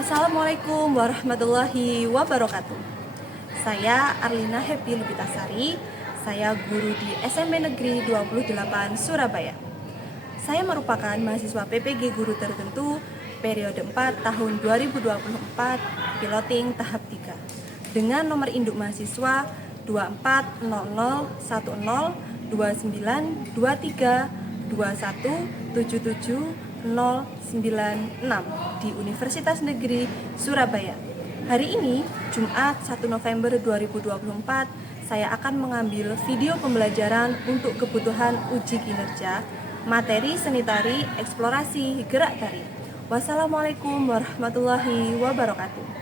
Assalamualaikum warahmatullahi wabarakatuh. Saya Arlina Happy Lubitasari. Saya guru di SMP Negeri 28 Surabaya. Saya merupakan mahasiswa PPG Guru Tertentu periode 4 tahun 2024 piloting tahap 3 dengan nomor induk mahasiswa 2400102923217796 di Universitas Negeri Surabaya. Hari ini, Jumat 1 November 2024, saya akan mengambil video pembelajaran untuk kebutuhan uji kinerja materi seni tari eksplorasi gerak tari. Wassalamualaikum warahmatullahi wabarakatuh.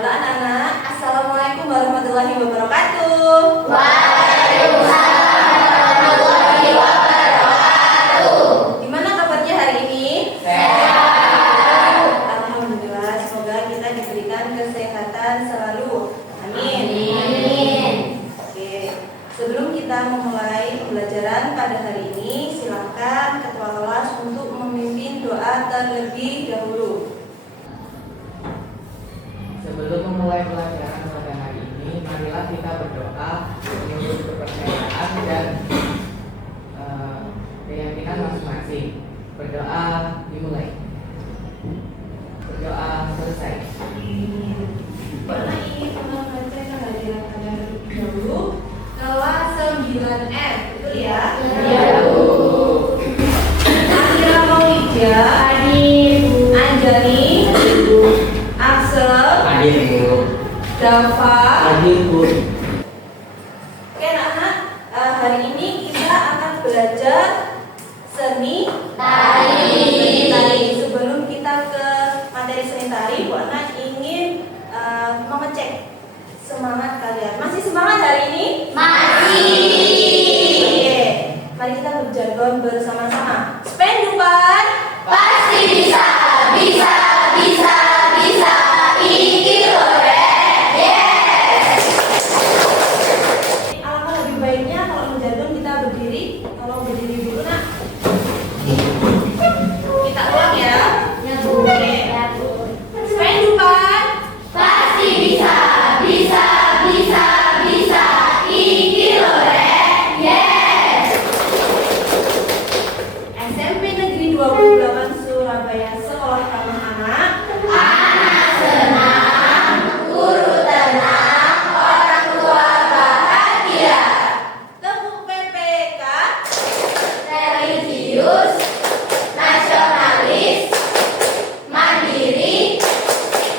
Halo anak-anak, Assalamualaikum warahmatullahi wabarakatuh. Gimana kabarnya hari ini? Alhamdulillah, semoga kita diberikan kesehatan selalu. Amin. Oke, sebelum kita memulai pembelajaran pada hari ini, silakan ketua kelas untuk memimpin doa terlebih dahulu. Sebelum memulai pelajaran pada hari ini, marilah kita berdoa menurut kepercayaan dan keyakinan masing-masing. Berdoa dimulai. Berdoa selesai. Pernah ingin membaca kehadiran pada terlebih dahulu kelas 9F, betul ya? Iya, Bu. Akira Maulida, Anjani, Axel, Dava. Bu. Oke anak-anak, hari ini kita akan belajar seni tari. Sebelum kita ke materi seni tari, Bu Anak ingin mengecek semangat kalian. Masih semangat hari ini? Oke, mari kita berjargon bersama-sama. Spendupan Pasti bisa, bisa, bisa, bisa. Iki lore, yes. Alangkah lebih baiknya kalau menjargon kita berdiri. Tolong berdiri dulu nak. Kita ulang ya. Oke. Spendupan Pasti bisa, bisa, bisa, bisa. Iki lore, yes. SMP Negeri 28 Surabaya Sekolah Ramah Anak. Anak senang, guru tenang, orang tua bahagia. Tepuk PPK. Religius, nasionalis, mandiri,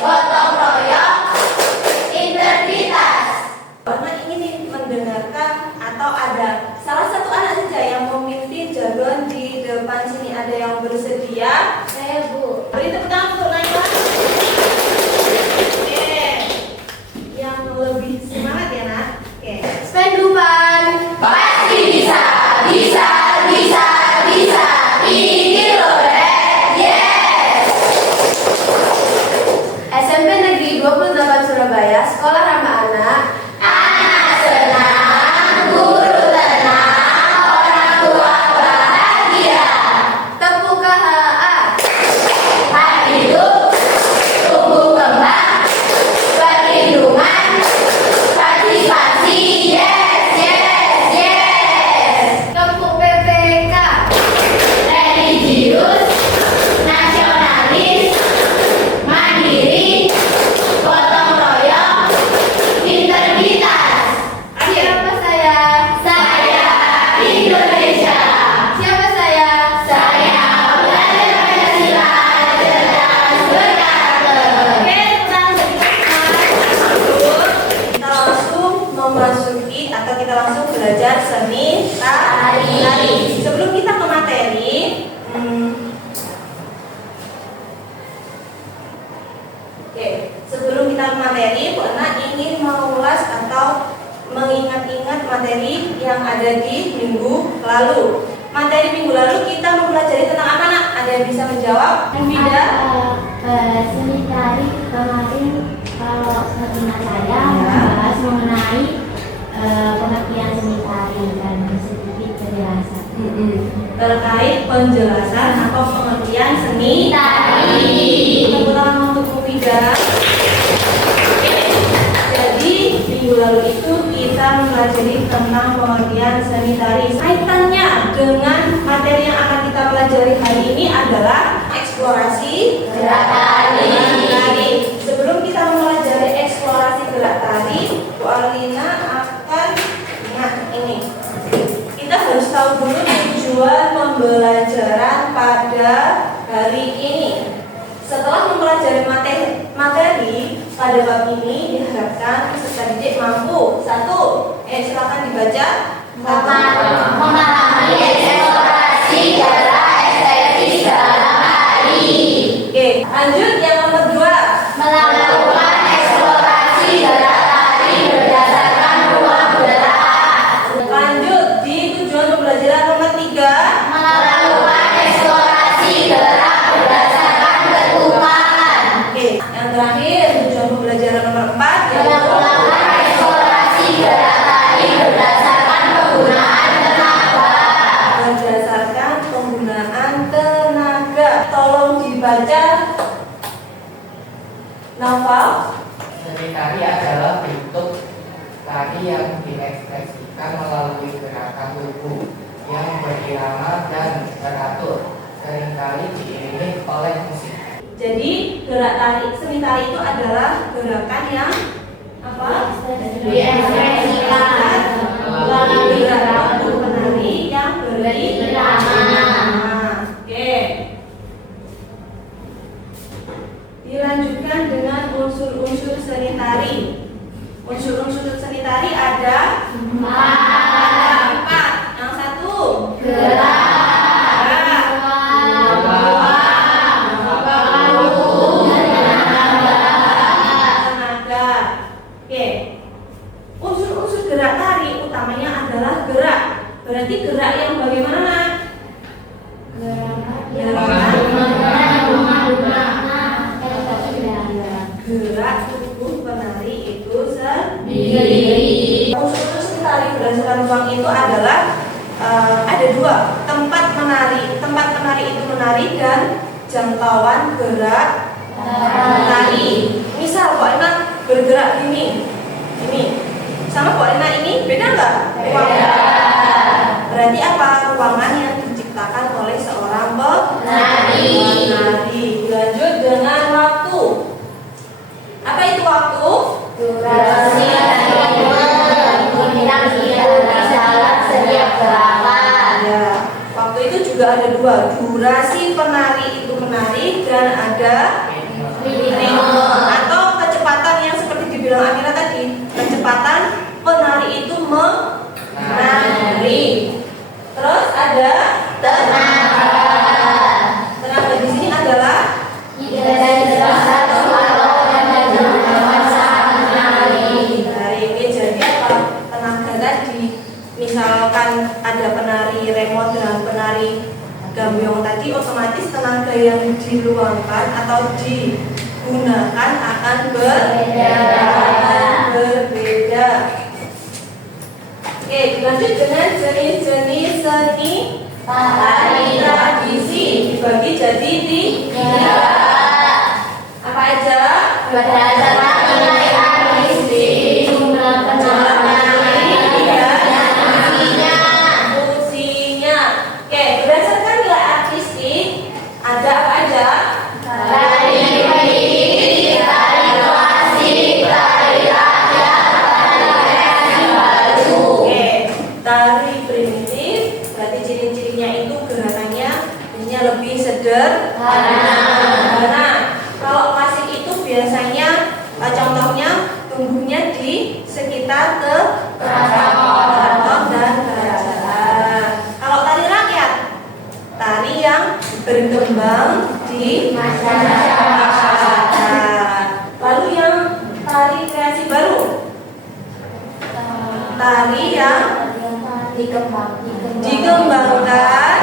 gotong royong, integritas. Anak ingin mendengarkan atau ada salah satu anak saja yang memimpin jargon di depan sini, ada yang bersedia? Saya, Bu. Beri tepuk tangan untuk Naila. Oke. Yang lebih semangat ya nak. Oke. Spendupan pasti bisa, bisa, bisa, bisa. Iki lore, yes. SMP Negeri 28 Surabaya Sekolah Ramah Anak. Anak senang, guru tenang, orang tua bahagia. Tepuk KHA. Hak hidup, tumbuh kembang, perlindungan, partisipasi, yes, yes, yes. Tepuk PPK. Religius, nasionalis, mandiri, gotong royong, integritas. Siapa saya? Saya Indonesia. Siapa saya? Saya belajar Pancasila, cerdas berkarakter. Oke, kita langsung memasuki atau kita langsung belajar seni tari. Sebelum kita ke materi, oke, sebelum kita ke materi, Bu Ana ingin mengulas atau mengingat-ingat materi yang ada di minggu lalu. Materi minggu lalu kita mempelajari tentang apa nak? Ada yang bisa menjawab? Bida? Seni tari kemarin kalau seminar saya Ya. membahas mengenai terkait penjelasan atau pengertian seni tari. Tepuk tangan untuk Mufidah. Jadi minggu lalu itu kita mempelajari tentang pengertian seni tari. Kaitannya dengan materi yang akan kita pelajari hari ini adalah eksplorasi gerak tari. Sebelum kita mempelajari eksplorasi gerak tari, Bu Arlina akan ingat ini. Kita harus tahu dulu tujuan pembelajaran pada hari ini. Setelah mempelajari materi pada bab ini diharapkan peserta didik mampu silakan dibaca. Memahami eksplorasi gerak estetis dalam tari. Oke, lanjut yang nomor 2. Melakukan eksplorasi gerak tari berdasarkan ruang gerak. Lanjut di tujuan pembelajaran nomor 3. Melakukan eksplorasi gerak berdasarkan ketukan. Oke, yang terakhir tujuan pembelajaran nomor 4 Melakukan eksplorasi gerak tari berdasarkan penggunaan tenaga. berdasarkan penggunaan tenaga. Tolong dibaca. Novel. Seni tari adalah bentuk tari yang diekspresikan melalui gerakan tubuh yang berirama dan teratur, seringkali diiringi oleh musik. Jadi gerak tari, seni tari itu adalah gerakan yang apa? Diekspresikan melalui gerakan tubuh penari yang berirama. Oke. Dilanjutkan dengan unsur-unsur seni tari. Unsur-unsur seni tari ada 4. Yang satu gerak, tenaga. Oke. Unsur-unsur gerak tari utamanya adalah gerak. Berarti gerak yang bagaimana? Gerak tubuh penari itu sendiri. Unsur-unsur seni tari berdasarkan ruang itu adalah ada 2. Tempat penari itu menari dan jangkauan gerak tari. Misal Pak Ina bergerak ini sama Pak Ina ini beda nggak ruangnya? Berarti apa? Ruangan yang diciptakan oleh seorang penari. Lanjut dengan waktu. Apa itu waktu? durasi dan dalam setiap gerakan. Ya, waktu itu juga ada 2. Durasi penari itu menari dan ada ritme atau kecepatan yang seperti dibilang Amira tadi. Kecepatan penari itu menari. Terus ada Tenaga. tenaga di sini adalah penari. Jadi apa? Tenaga tadi. Misalkan ada penari remote dan penari gambiong tadi, otomatis tenaga yang diluangkan atau digunakan akan berbeda. Oke, dilanjut dengan jenis-jenis seni tari tradisi. Dibagi jadi 3. Apa aja? Berdasarkan nilai artistik, jumlah penari, dan fungsinya. Oke, berdasarkan nilai artistik ada apa aja? tari primitif, tari klasik, tari rakyat, tari kreasi baru. Oke, tari primitif berarti ciri-cirinya itu gerakannya biasanya lebih sederhana. Kalau klasik itu biasanya contohnya tumbuhnya di sekitar keraton dan kerajaan. Kalau tari rakyat, tari yang berkembang di masyarakat. Lalu yang tari kreasi baru, tari yang dikembangkan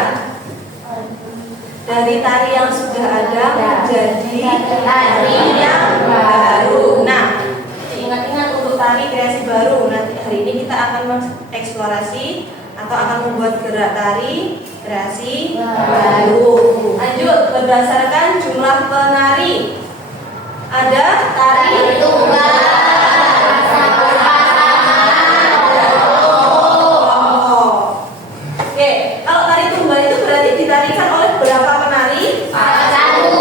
dari tari yang sudah ada menjadi tari yang baru. Nah, diingat-ingat untuk tari kreasi baru. Nanti hari ini kita akan mengeksplorasi atau akan membuat gerak tari kreasi baru. Lanjut, berdasarkan jumlah penari. Ada tari tunggal, kelompok. Oke, kalau tari tunggal itu berarti ditarikan oleh berapa penari? satu,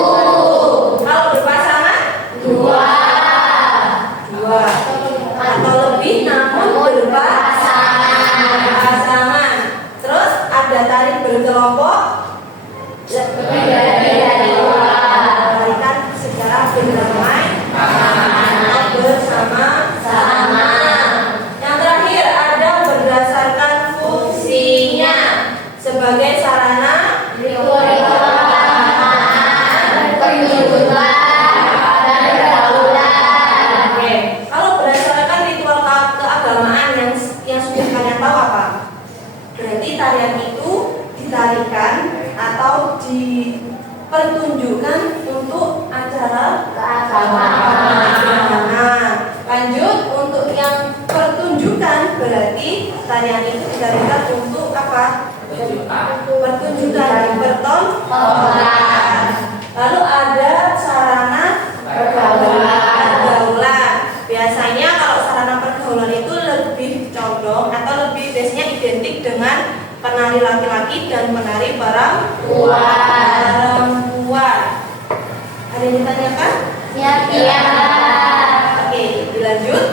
Kalau berpasangan? dua, Dua atau lebih, namun berpasangan. Terus ada tari berkelompok, lebih dari dua, tarikan secara berdamai atau bersama-sama. Yang terakhir ada berdasarkan fungsinya sebagai sarana pertunjukan, dan pergaulan. Oke, kalau berdasarkan ritual keagamaan yang sudah kalian tahu apa? Berarti tarian itu ditarikan atau dipertunjukkan untuk acara keagamaan. Lanjut, untuk yang pertunjukan berarti tarian itu ditarikan untuk apa? Pertunjukan, dipertontonkan. Lalu ada sarana pergaulan. Biasanya kalau sarana pergaulan itu lebih condong atau lebih biasanya identik dengan penari laki-laki dan penari perempuan. Ada yang ditanyakan? Siap, Oke, dilanjut.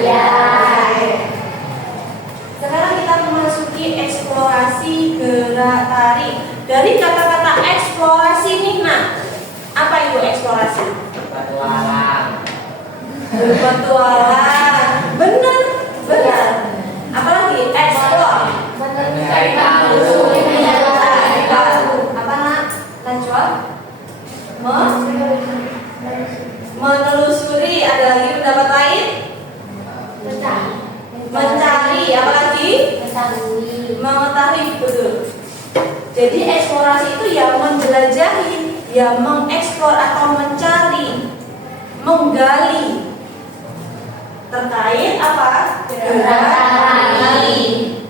ya. Sekarang kita memasuki eksplorasi gerak tari. Dari kata-kata eksplorasi nih, nah, apa itu eksplorasi? Berpetualang. Benar. Apalagi eksplor. Mencari tahu. Apa nak? Najwa? Menelusuri. Ada lagi pendapat lain? Mencari. Apalagi? Mengetahui, betul. Jadi eksplorasi itu ya menjelajahi, ya mengeksplor atau mencari, menggali terkait apa? Gerakan tari.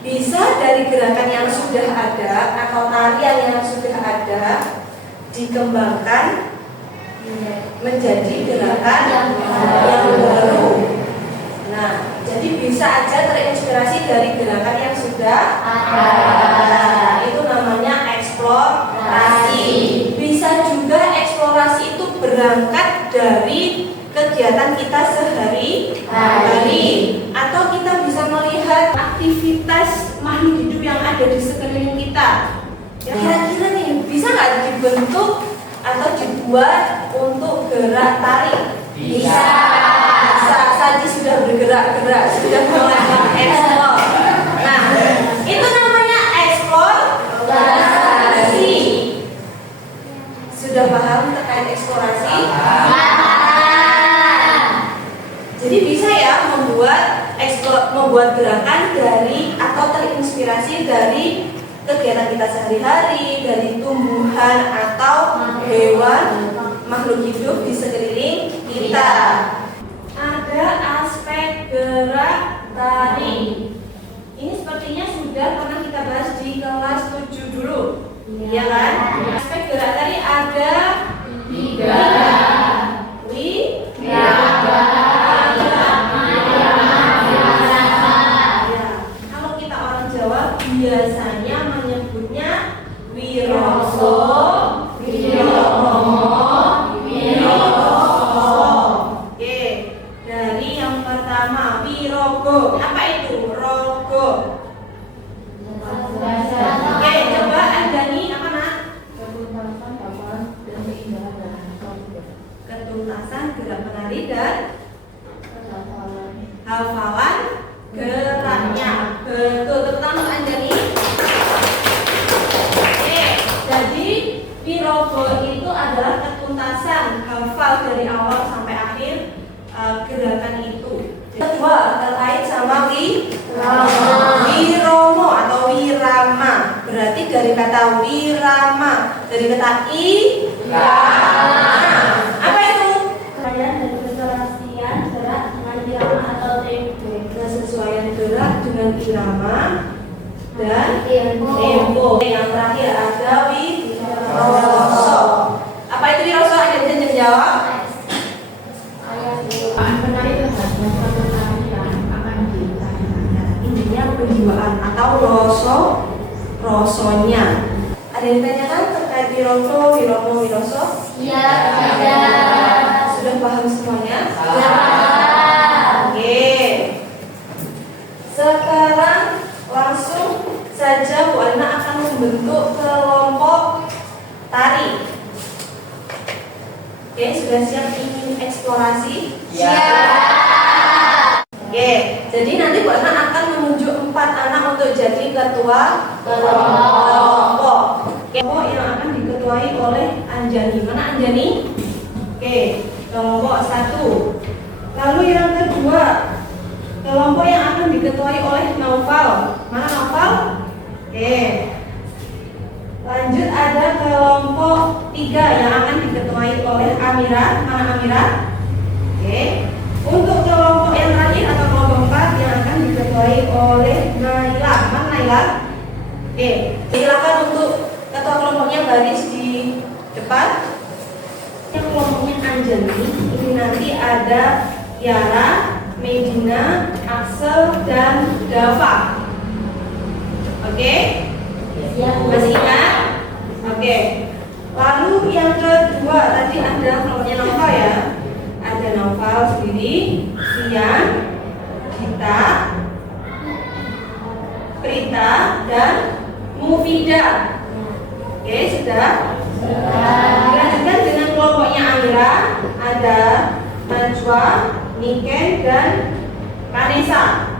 Bisa dari gerakan yang sudah ada atau tarian yang sudah ada dikembangkan menjadi gerakan yang baru. Nah, jadi bisa aja terinspirasi dari gerakan yang sudah ada. Itu namanya eksplorasi. Bisa juga eksplorasi itu berangkat dari kegiatan kita sehari-hari, atau kita bisa melihat aktivitas makhluk hidup yang ada di sekeliling kita. Ya, kira-kira nih bisa nggak dibentuk atau dibuat untuk gerak tari? Bisa. Saji sudah bergerak-gerak, sudah mulai mengeksplor. Nah, itu namanya eksplorasi. Sudah paham terkait eksplorasi? Jadi bisa ya membuat gerakan dari atau terinspirasi dari kegiatan kita sehari-hari, dari tumbuhan atau hewan, makhluk hidup di sekeliling kita. Ada aspek gerak tari. Ini sepertinya sudah pernah kita bahas di kelas 7 dulu. Iya kan? Aspek gerak tari ada 3. Kalau kita orang Jawa biasanya menyebutnya wiroso, wiromo, wiroso. Oke, dari yang pertama wirogo. Apa itu? Rogo. Oke, coba Andani apa nak? Ketuntasan gerak menari dan hafalan geraknya. Betul, tepuk tangan Andani. Oke, jadi wirogo itu adalah ketuntasan hafal dari awal sampai akhir gerakan itu. Kedua, terkait sama wiromo atau wirama. Berarti dari kata wirama, dari kata irama. Apa itu? Kesesuaian dan keserasian gerak dengan irama atau tempo. Kesesuaian gerak dengan irama dan Tempo. tempo. Yang terakhir ada wiroso. Apa itu wiroso? Ada yang bisa jawab? Menarik terhadap suatu tarian akan ditanyakan. Intinya penjiwaan atau rosonya. Ada yang ditanyakan terkait wiroso, wiromo, wiroso? Ya, ada. Sudah paham semuanya? Ya. Oke. Sekarang langsung saja Bu Alina akan membentuk kelompok tari. Oke, sudah siap ingin eksplorasi? Oke, jadi nanti Bu Alina akan menunjuk 4 anak untuk jadi ketua kelompok. Kelompok yang akan diketuai oleh Anjani. Mana Anjani? Oke, kelompok 1. Lalu yang kedua, kelompok yang akan diketuai oleh Naufal. Mana Naufal? Oke. Lanjut ada kelompok 3 yang akan diketuai oleh Amira. Mana Amira? Oke. Untuk kelompok yang terakhir atau kelompok 4 yang akan diketuai oleh Naila. Mana Naila? Oke. Silakan untuk ketua kelompoknya baris di depan. Yang kelompoknya Anjani ini nanti ada Tiara, Medina, Axel, dan Dava. Oke? Masih ingat? Oke. Lalu yang kedua tadi ada kelompoknya Naufal ya. Ada Naufal sendiri, Sian, Gita, Prita, dan Mufida. Oke, sudah? Dilanjutkan dengan kelompoknya Amira. Ada Najwa, Niken, dan Kanesa.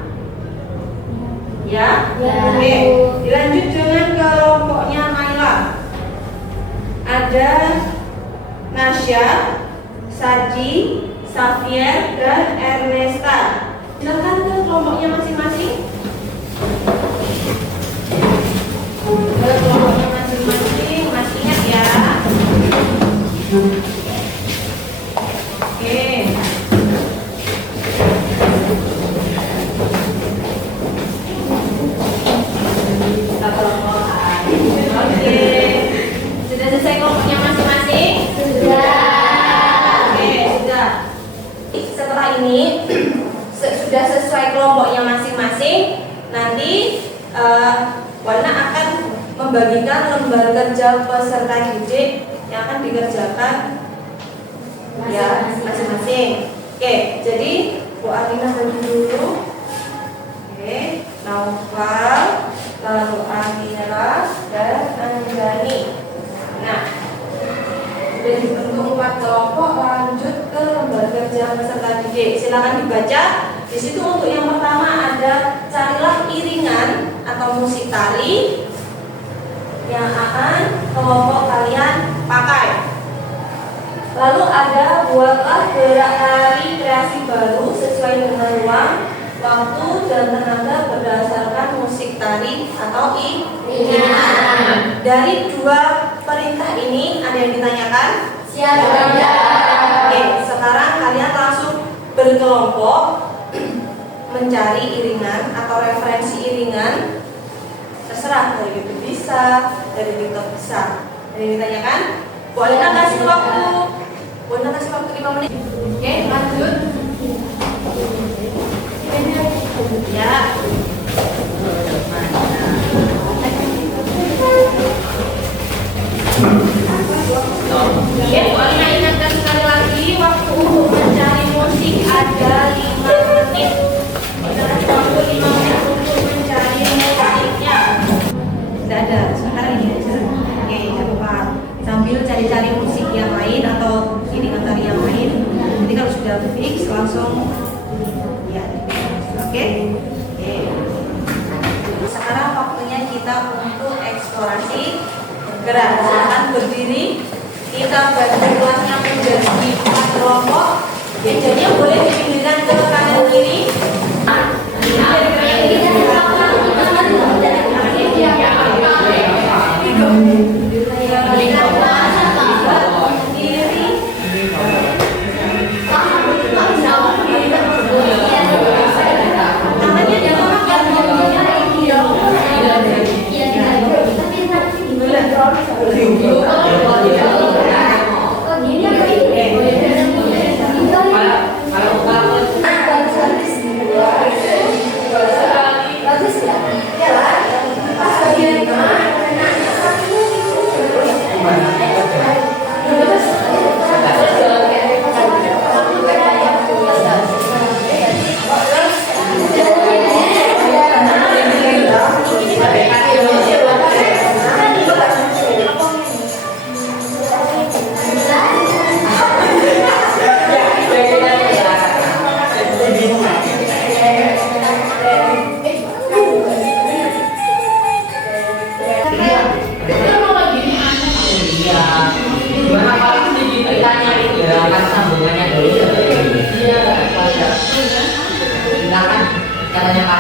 Ya? Oke. Dilanjut dengan kelompoknya Naila. Ada Nasya, Saji, Xavier, dan Ernesta. Silakan ke kelompoknya masing-masing. Ke kelompoknya masing-masing. Masih ingat ya? Oke. Oke. Sudah selesai kelompoknya masing-masing? Oke, sudah. Setelah ini sudah sesuai kelompoknya masing-masing, nanti Wana akan membagikan lembar kerja peserta didik yang akan dikerjakan ya masing-masing. Oke, jadi Bu Alina bagi dulu. Oke, Naufal, lalu Amira, dan Anjani. Nah, sudah dibentuk 4 kelompok, lanjut ke lembar kerja peserta didik. Silakan dibaca. Di situ untuk yang pertama ada carilah iringan atau musik tari yang akan kelompok kalian pakai. Lalu ada buatlah gerak tari kreasi baru sesuai dengan ruang, waktu, dan tenaga berdasarkan musik tari atau iringan. Dari 2 perintah ini ada yang ditanyakan? Siap. Oke, sekarang kalian langsung berkelompok mencari iringan atau referensi iringan. Terserah, dari YouTube bisa, dari TikTok bisa. Ada yang ditanyakan? Bu Alina kasih waktu. Bu Alina kasih waktu 5 menit. Oke, lanjut. Ya. Oke, Bu Alina ingatkan sekali lagi, waktu untuk mencari musik ada 5 menit. Kita kasih waktu 5 menit untuk mencari musiknya. Tidak ada, sekarang ini aja. Oke, tidak apa-apa. Sambil cari-cari musik yang lain atau iringan tari yang lain. Jadi kalau sudah fix langsung ya. Oke? Oke. Sekarang waktunya kita untuk eksplorasi gerak. Silakan berdiri. Kita bagi kelasnya menjadi 4 kelompok. Jadi yang boleh dipindahkan ke kanan kiri. Tangannya jangan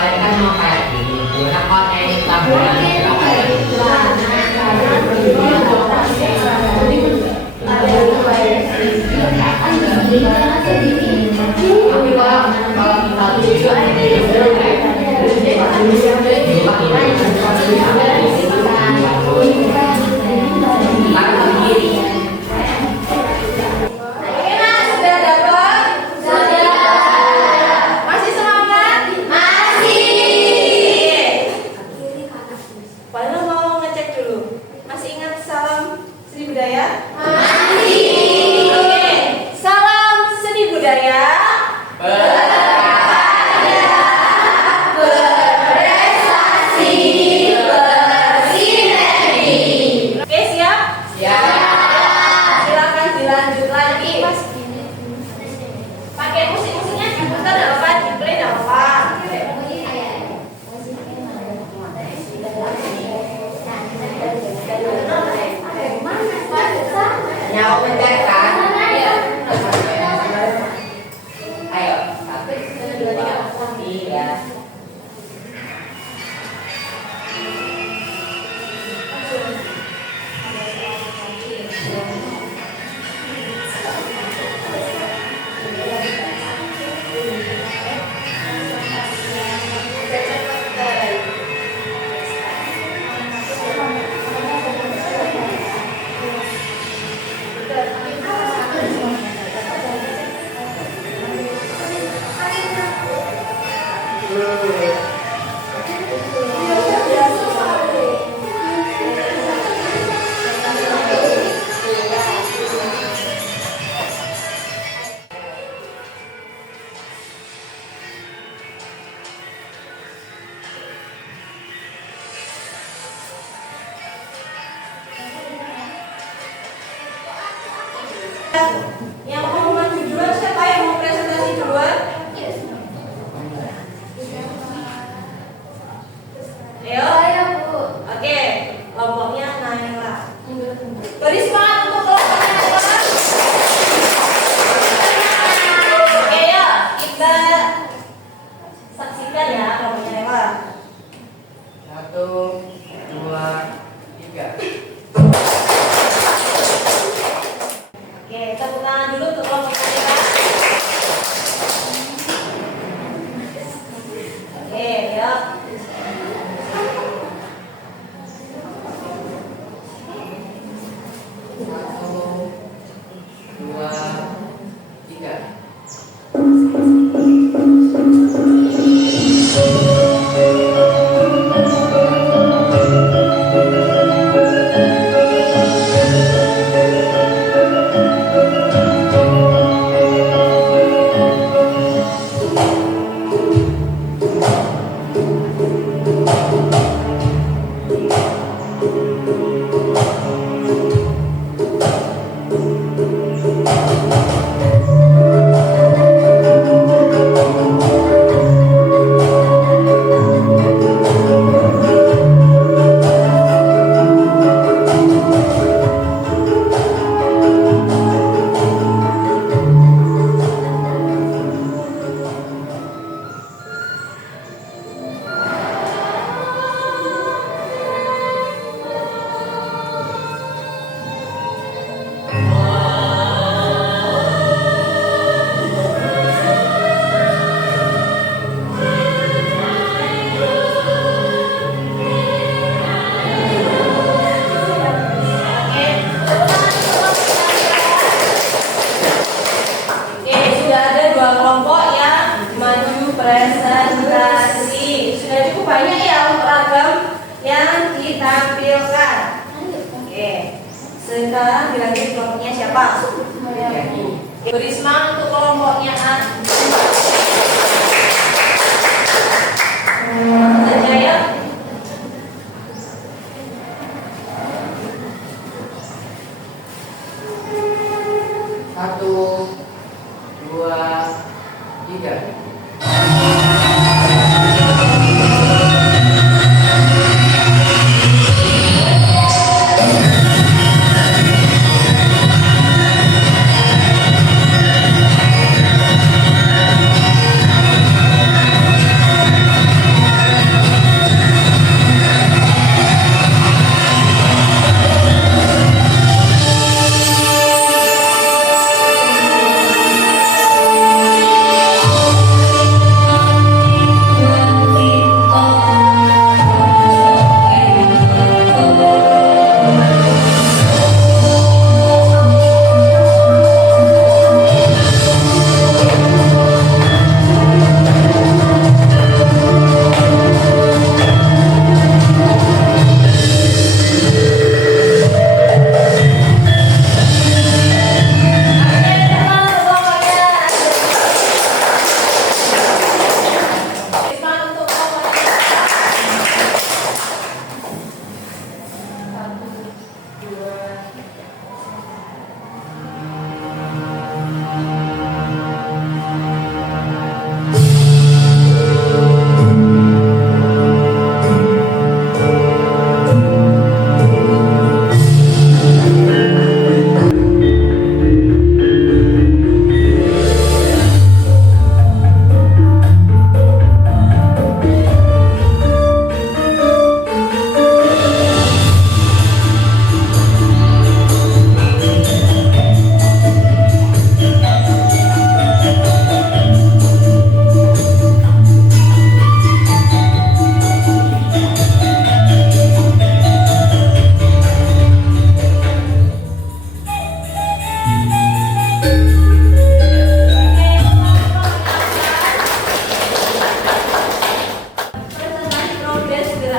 kalian kan mau kayak gini. Gimana kalau kayak taburan juga kayak gitu? Tapi kalau kita juga Oke Mas, sudah dapat? Masih semangat? Padahal mau ngecek dulu. Masih ingat salam seni budaya? Oke, salam seni budaya. Oke, siap? Silakan dilanjut lagi. Pakai musik-musiknya diputar enggak apa-apa, di-play enggak apa-apa. nyawa mencetak. Ayo, 1, 2, 3. Yang mau maju duluan siapa yang mau presentasi duluan? Ayo. Oke, kelompoknya Naila. Beri semangat untuk kelompoknya Naila. Oke ya, kita saksikan ya kelompoknya Naila. 1, 2, 3. Oke, tepuk tangan dulu untuk kelompoknya Naila. Oke, ya. presentasi. Sudah cukup banyak ya ragam yang ditampilkan. Oke, sekarang dilanjut kelompoknya siapa? Beri semangat untuk kelompoknya A. Saja ya. Satu, dua, tiga.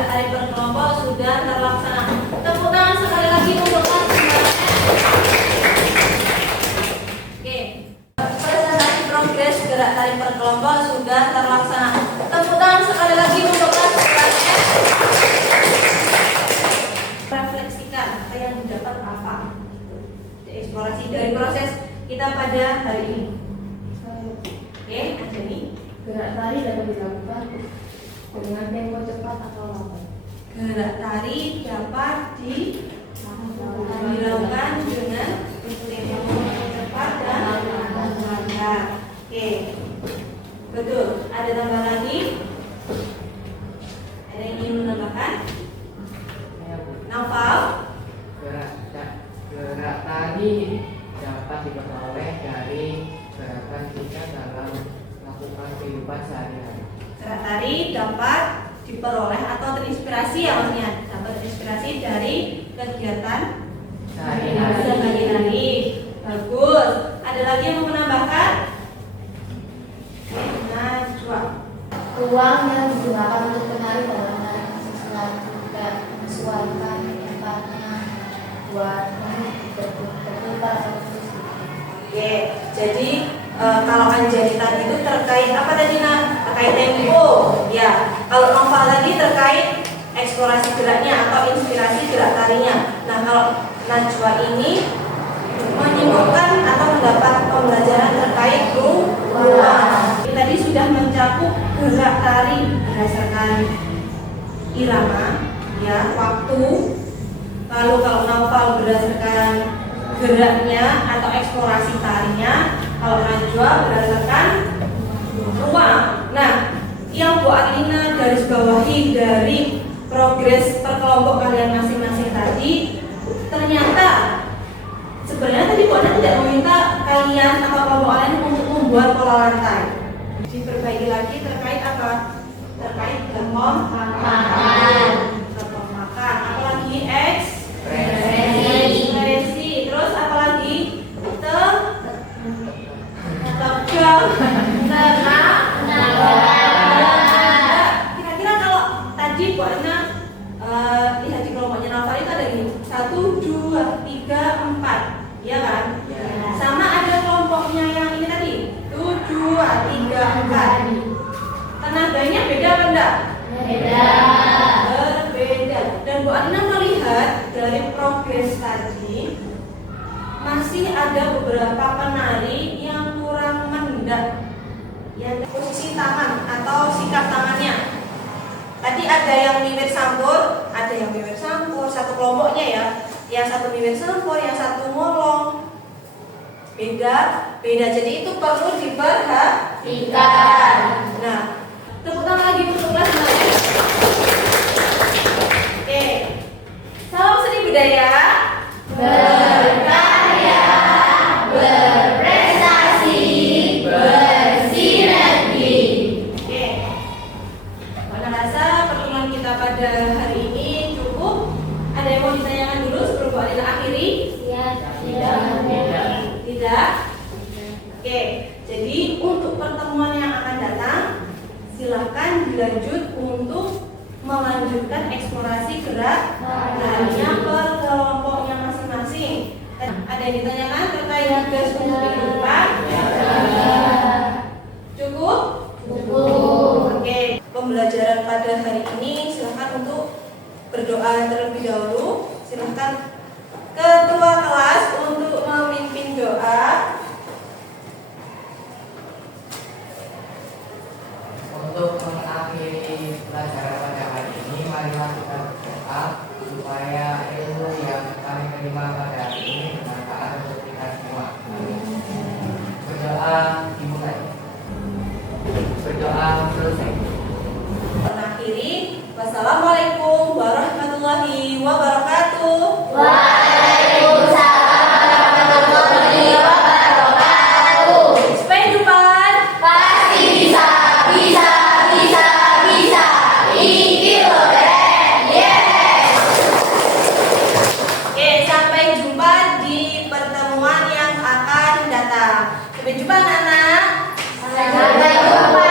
gerak tarik berkelompok sudah terlaksana. Tepuk tangan sekali lagi untuk kelas 9S. Oke. Presentasi progres gerak tarik berkelompok sudah terlaksana. Tepuk tangan sekali lagi untuk kelas 9S. Refleksikan apa yang didapat apa. Eksplorasi dari proses kita pada hari ini. Oke, ada nih. Gerak tari dapat dilakukan dengan tempo cepat atau lambat. Gerak tari dapat dilakukan dengan tempo cepat dan lambat. Oke, betul. Ada tambah lagi? Ada yang ingin menambahkan? Naufal? Gerak tari dapat diperoleh dari gerakan kita dalam melakukan kehidupan sehari-hari. Gerak tari dapat diperoleh atau terinspirasi ya maksudnya, dapat terinspirasi dari kegiatan sehari-hari. Bagus. Ada lagi yang mau menambahkan? Najwa. Uang yang digunakan untuk penari dalam tarian selanjutnya menyesuaikan tempatnya buat berputar atau Oke, jadi kalau Anjani tadi itu terkait apa tadi Nah? Terkait tempo. Ya, kalau Noval tadi terkait eksplorasi geraknya atau inspirasi gerak tarinya. Nah, kalau Najwa ini menyimpulkan atau mendapat pembelajaran terkait ruang. Tadi sudah mencakup gerak tari berdasarkan irama, ya, waktu. Lalu kalau Noval berdasarkan geraknya atau eksplorasi tarinya, kalau Najwa berdasarkan ruang. Nah, yang Bu Arlina garis bawahi dari progres per kelompok kalian masing-masing tadi, ternyata sebenarnya tadi Bu Arlina tidak meminta kalian atau kelompok kalian untuk membuat pola lantai. Diperbaiki lagi terkait apa? Terkait gempong makan. Gempong makan. Apalagi ekspresi. Terus apalagi? Kira-kira kalau tadi Bu Arlina lihat di kelompoknya Naufal itu ada gini 1, 2, 3, 4, ya kan? Ya. Sama ada kelompoknya yang ini tadi 7, 2, 3, 4. Tenaganya beda apa enggak? Berbeda. Dan Bu Arlina melihat dari progres tadi masih ada beberapa penari yang kurang mendak, yang posisi tangan atau sikap tangannya. Tadi ada yang miwir sampur, satu kelompoknya ya. Yang satu miwir sampur, yang satu molong. Beda. Jadi itu perlu diperhatikan. Nah, tepuk tangan lagi untuk kelas 9. Oke. Salam seni budaya. berkarya, berprestasi, bersinergi. Oke. Pada rasa pertemuan kita pada hari ini cukup. Ada yang mau ditanyakan dulu sebelum Bu Arlina akhiri? Tidak. Oke. Jadi untuk pertemuan yang akan datang, silakan dilanjut untuk melanjutkan eksplorasi gerak tarinya per kelompoknya masing-masing. Ada yang ditanyakan terkait tugas untuk minggu depan? Cukup? Oke. Pembelajaran pada hari ini silakan untuk berdoa terlebih dahulu. Silakan ketua kelas untuk memimpin doa. Untuk mengakhiri pelajaran pada hari ini, marilah kita berdoa supaya ilmu yang kami terima pada hari ini bermanfaat untuk kita semua. Berdoa dimulai. Berdoa selesai. Mengakhiri. Wassalamualaikum warahmatullahi wabarakatuh. Waalaikumsalam warahmatullahi wabarakatuh. Sampai depan. Pasti bisa. Iki keren. Yes. Oke, sampai jumpa di pertemuan yang akan datang. Sampai jumpa anak-anak. Sampai jumpa.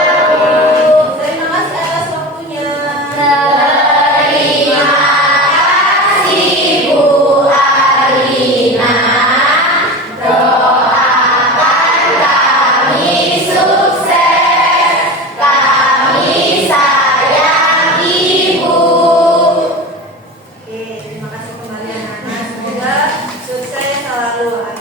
Terima kasih atas waktunya. Terima selalu